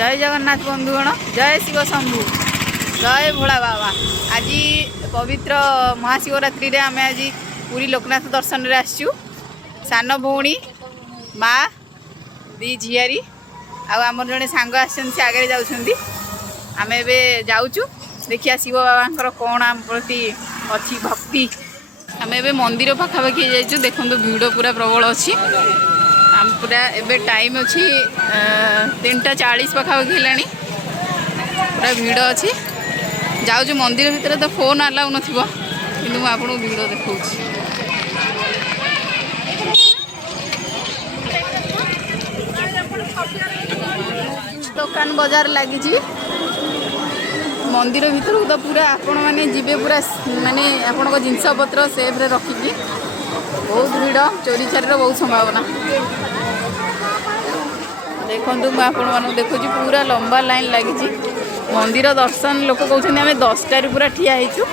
जय जगन्नाथ बंधुगण, जय शिव शंभु, जय भोला बाबा। आज पवित्र महाशिवरात्रि रे आम आज पूरी लोकनाथ दर्शन रे आसचु। सान भौणी माँ दी झियारी आमर जड़े सांग आगे जाऊँगी। आम ए जाऊँ देखिया शिव बाबा कौन आम प्रति अच्छी भक्ति। आम ए मंदिर पाखापाखि जाइए देखो भिड़ पूरा प्रबल अच्छी। आम पूरा एबे टाइम अच्छी 3:40 पाखापाखि है पूरा भिड़ अच्छी। जाऊँ मंदिर भितर तो फोन आलाउ न कि आपको भिड़ देखा दुकान बाजार लगी मंदिर भीतर तो पूरा आपण मैंने जीवे पूरा माने आपण जिनस पत्र सेफ्रे रखिकी। बहुत भीड़ चोरी चारी बहुत संभावना। देखो मुझे देखुची पूरा लंबा लाइन लगी मंदिर दर्शन। लोक कहते आम 10टार पूरा ठिया होचु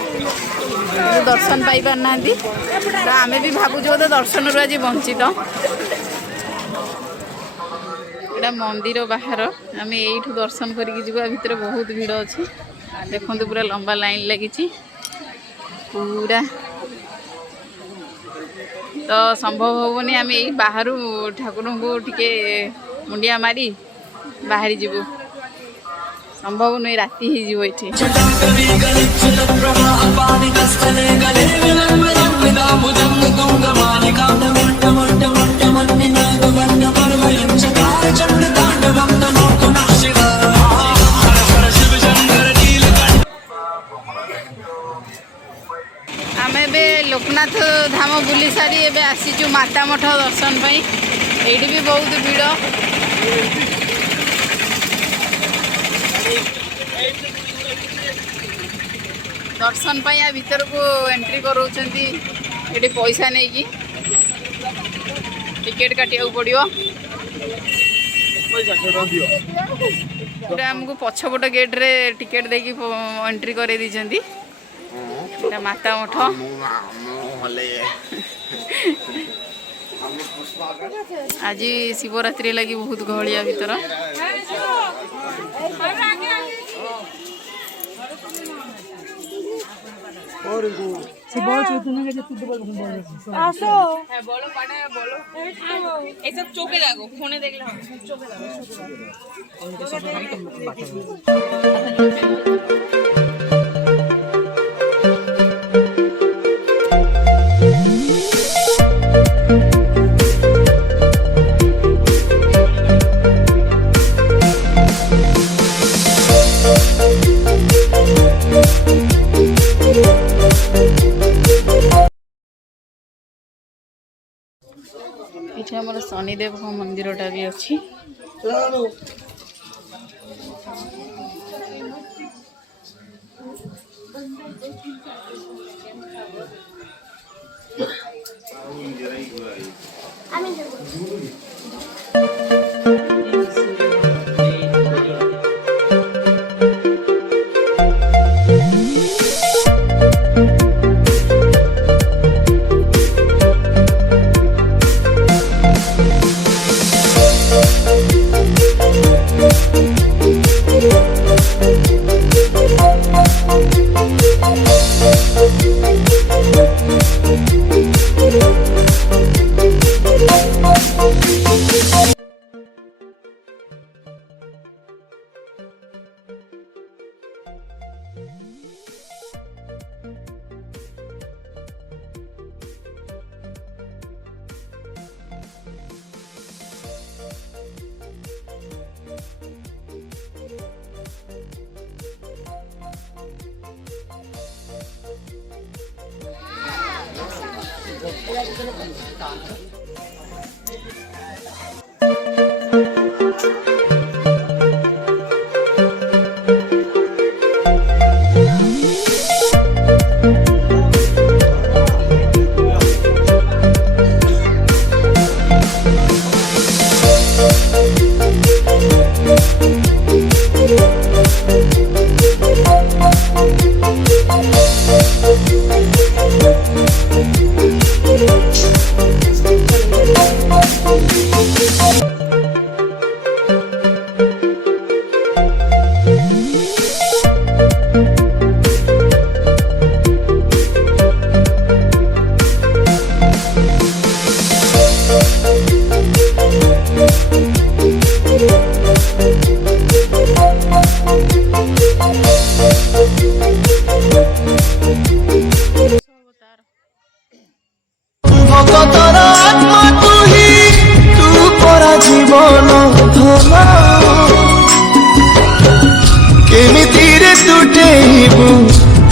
दर्शन पाई पारना। तो आम भी भावुँ बोधे दर्शन रू आज वंचित। एटा मंदिर बाहर आम यू दर्शन करके जीवा भितर बहुत भीड़ अच्छी। देखो पूरा लंबा लाइन लगी पूरा। तो संभव होनी आम यही बाहर ठाकुर को टिके मुंडिया मारी बाहरी जीवु। संभव नुई राति ही जीवो एठी। आम ए लोकनाथ धाम बुली सारी एबे आसीचु माता मठ दर्शन पाई। एठी भी बहुत भीड़। दर्शन पाई या भीतर को एंट्री कराउछंती। एठी पैसा नहीं कि टिकेट काटिया पड़ियो। पूरा हमको पछपट गेट रे टिकेट देकी एंट्री करे दीचंती। माता मठ आज शिवरात्रि लगी बहुत गहलिया भीतर। चौके जागो फोने देख ये हमारे शनिदेव का मंदिरटा भी अच्छी।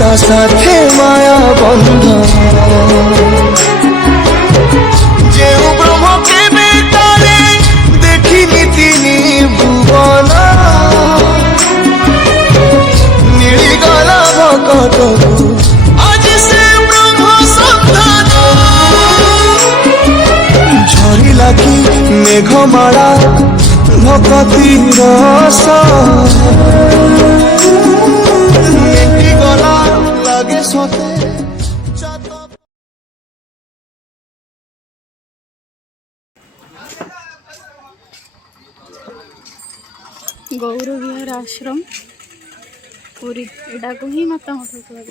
ता साथे माया बंधन जे ब्रह्म के बेतारे देखिनी तिनी भुवन मिलिगला भकतकु आज से ब्रह्म संधान झरिला कि मेघमाला भक्ति रस गला लगे सते गौर विहार आश्रम पूरी एटा को ही माता मठ कह